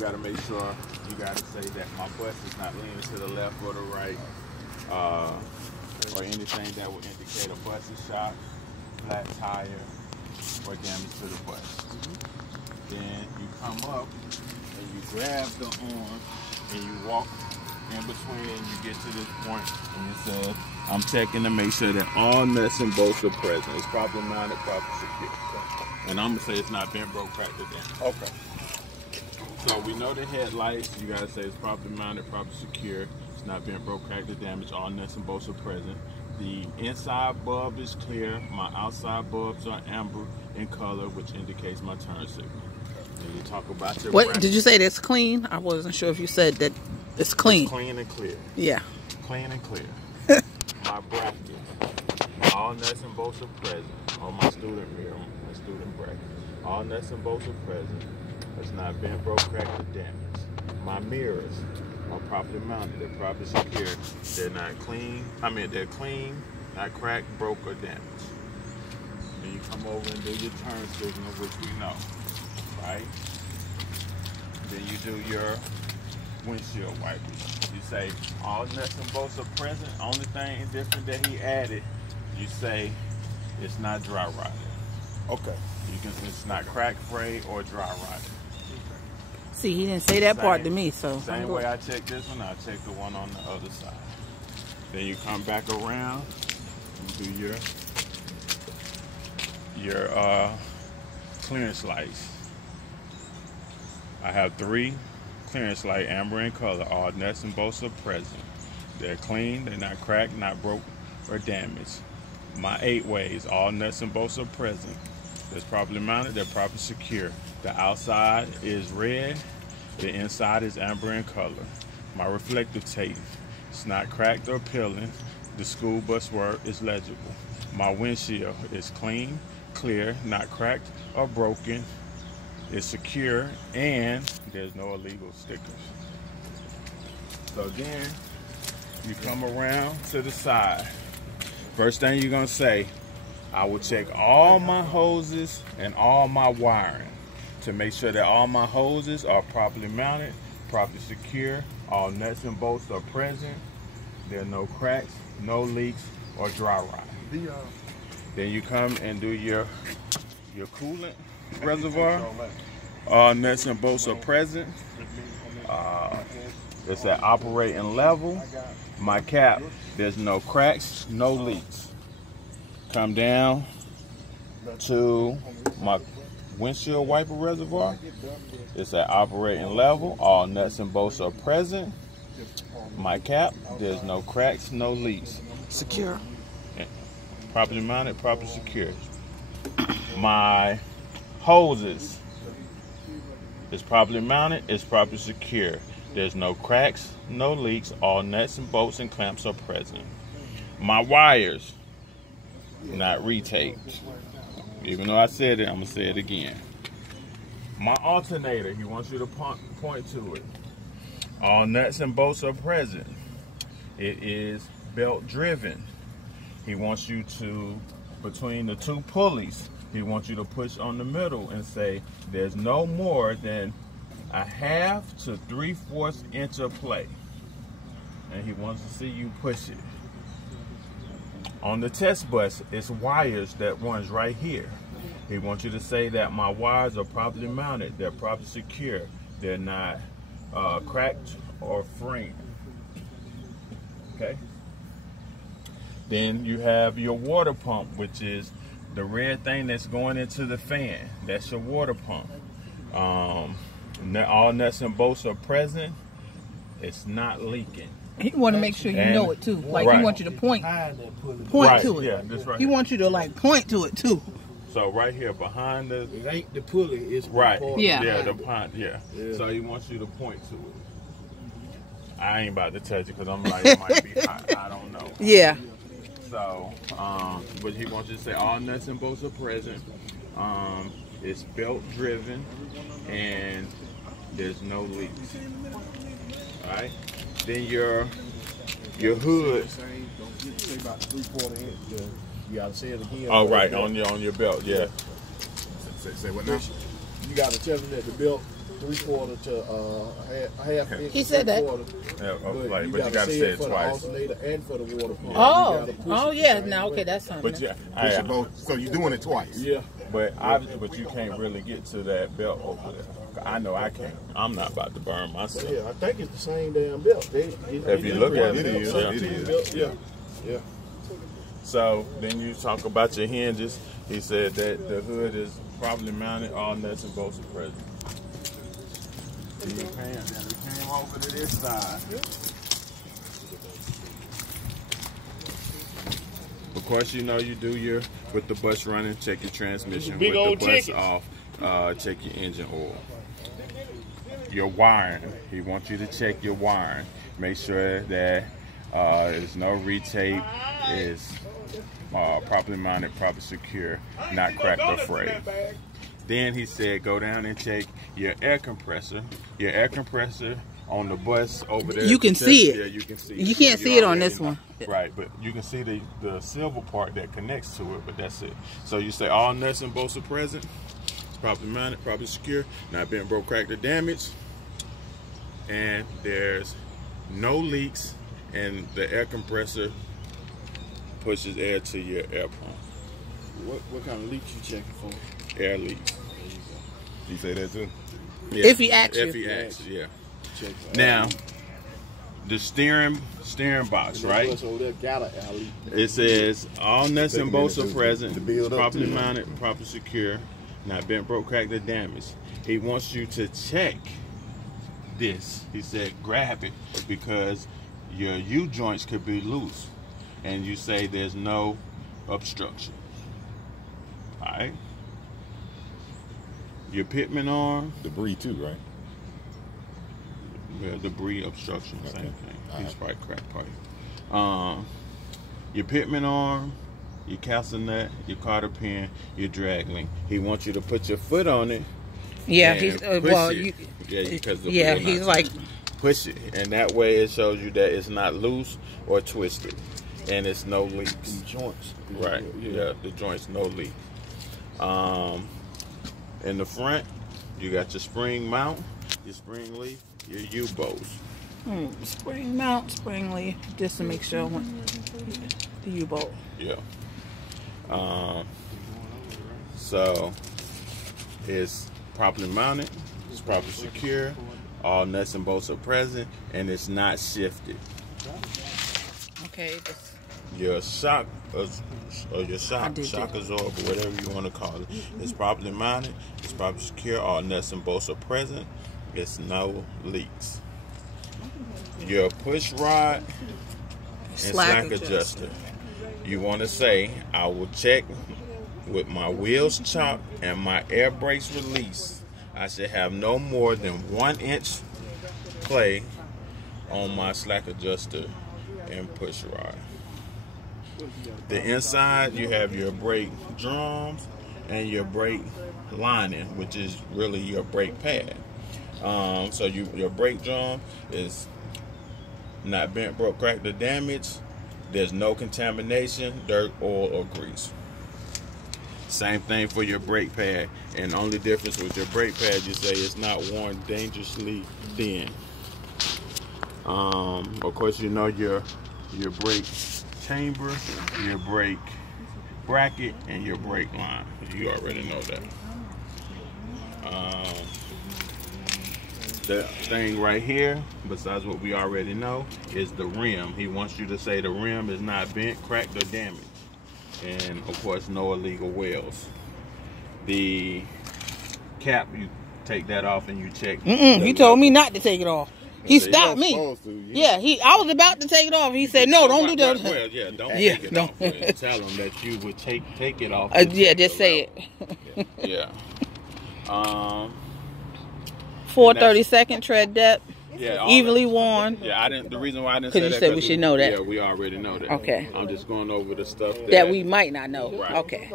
gotta make sure, you gotta say that my bus is not leaning to the left or the right, or anything that will indicate a bus is shot, flat tire, or damage to the bus. Then you come up and you grab the arm and you walk in between, and you get to this point and it says, I'm checking to make sure that all nuts and bolts are present. It's properly mounted, properly secure. And I'm gonna say it's not bent, broke, cracked, or damaged. Okay. So we know the headlights, you gotta say it's properly mounted, properly secure. It's not bent, broke, cracked, or damaged. All nuts and bolts are present. The inside bulb is clear. My outside bulbs are amber in color, which indicates my turn signal. And you talk about your What did you say? That's clean? I wasn't sure if you said that it's clean. It's clean and clear. Yeah. Clean and clear. My bracket, all nuts and bolts are present. On my student mirror, my student bracket, all nuts and bolts are present. It's not bent, broke, cracked, or damaged. My mirrors are properly mounted. They're properly secure. They're not clean. They're clean, not cracked, broke, or damaged. Then you come over and do your turn signal, which we know, right? Then you do your windshield wipers. You say all nuts and bolts are present. Only thing different that he added, you say it's not dry rotted. Okay. It's not crack, frayed, or dry rotted. See, he didn't say that part to me, so. Same way I check this one, I check the one on the other side. Then you come back around and do your clearance lights. I have 3 clearance light, amber in color. All nuts and bolts are present. They're clean, they're not cracked, not broke, or damaged. My 8 ways, all nuts and bolts are present. They're properly mounted, they're properly secure. The outside is red, the inside is amber in color. My reflective tape, it's not cracked or peeling. The school bus word is legible. My windshield is clean, clear, not cracked or broken. It's secure, and there's no illegal stickers. So then you come around to the side. First thing you're gonna say, I will check all my hoses and all my wiring to make sure that all my hoses are properly mounted, properly secure, all nuts and bolts are present, there are no cracks, no leaks, or dry rot. Then you come and do your coolant reservoir. All nuts and bolts are present. It's at operating level. My cap, there's no cracks, no leaks. Come down to my windshield wiper reservoir. It's at operating level. All nuts and bolts are present. My cap, there's no cracks, no leaks. Secure. Properly mounted, properly secure. My hoses is properly mounted, it's properly secure. There's no cracks, no leaks. All nuts and bolts and clamps are present. My wires, not retaped. Even though I said it, I'm gonna say it again. My alternator, he wants you to point to it. All nuts and bolts are present. It is belt driven. He wants you to, between the 2 pulleys, he wants you to push on the middle and say there's no more than a 1/2 to 3/4 inch of play. And he wants to see you push it. On the test bus, it's wires that runs right here. He wants you to say that my wires are properly mounted, they're properly secure, they're not cracked or frayed. Okay? Then you have your water pump, which is the red thing that's going into the fan. That's your water pump. All nuts and bolts are present. It's not leaking. He want to make sure you know it too. Like he wants you to point to it. Yeah, that's right. He wants you to like point to it too. So right here behind the, it ain't the pulley, it's right. Yeah. Yeah, the pond. Yeah. So he wants you to point to it. I ain't about to touch it because I'm like it might be hot. I don't know. Yeah. So, but he wants you to say all nuts and bolts are present. It's belt driven, and there's no leaks. All right. Then your hood. Say about 3/4 inch. You gotta say it again. Oh, right, on your belt, yeah. Say what now? You gotta tell them that the belt 3/4 to a half inch. He said that. But you gotta say it for twice. the alternator and for the water pump. Oh yeah. Now okay, that's something. But yeah, Push it both. So you're doing it twice. Yeah. but you can't really get to that belt over there. I know I can't. I'm not about to burn myself. Yeah, I think it's the same damn belt. If you look at it, it is. Yeah. Yeah. So then you talk about your hinges. He said that the hood is properly mounted, all nuts and bolts are present. Then we came over to this side. Of course, you know you do your, with the bus running, check your transmission. With the bus off, check your engine oil. Your wiring, he wants you to check your wiring. Make sure that there's no retape, is properly mounted, properly secure, not cracked or frayed. Then he said go down and check your air compressor. Your air compressor on the bus over there. You can see it. Yeah, you can see it. You can't see it on this one. Right, but you can see the silver part that connects to it, but that's it. So you say all nuts and bolts are present. It's properly mounted, properly secure, not bent, broke, cracked, or damaged. And there's no leaks, and the air compressor pushes air to your air pump. What kind of leaks you checking for? Air leaks. You say that too? Yeah. If he asks you. If he asks, yeah. Now, the steering box, right? It says all nuts and bolts are present, properly mounted, properly secure, not bent, broke, cracked, or damaged. He wants you to check this. He said grab it because your U-joints could be loose, and you say there's no obstruction. All right. Your pitman arm. Debris too, right? Yeah, debris, obstruction, same thing. He's probably crack pipe. Your pitman arm, your castanet, your cotter pin, your drag link. He wants you to put your foot on it. Yeah, he's well. He's like push it, and that way it shows you that it's not loose or twisted, and it's no leaks. The joints, right? Yeah, the joints, no leak. In the front, you got your spring mount, your spring leaf, your U-bolts. Spring mount, spring leaf, just to make sure the U-bolt. Yeah. So it's properly mounted, it's properly secure, all nuts and bolts are present, and it's not shifted. Okay. Your shock absorber, whatever you want to call it, is properly mounted, it's properly secure, all nuts and bolts are present, it's no leaks. Your push rod and slack adjuster. You want to say, I will check with my wheels chopped and my air brakes released. I should have no more than 1 inch play on my slack adjuster and push rod. The inside, you have your brake drums and your brake lining, which is really your brake pad. So your brake drum is not bent, broke, cracked, or damaged. There's no contamination, dirt, oil, or grease. Same thing for your brake pad. And the only difference with your brake pad, you say it's not worn dangerously thin. Of course, you know your brake chamber, your brake bracket, and your brake line. You already know that. The thing right here, besides what we already know, is the rim. He wants you to say the rim is not bent, cracked, or damaged. And of course, no illegal welds. The cap, you take that off and you check. He told me not to take it off. He stopped me. I was about to take it off. He said, "No, don't do that." Well, yeah, don't take it off. Well, tell him that you would take it off. Just say it. Yeah. 4/32 tread depth. Yeah, evenly worn. Yeah, I didn't. The reason why I didn't say that because you said we should know that. Yeah, we already know that. Okay. I'm just going over the stuff that we might not know. Right. Okay.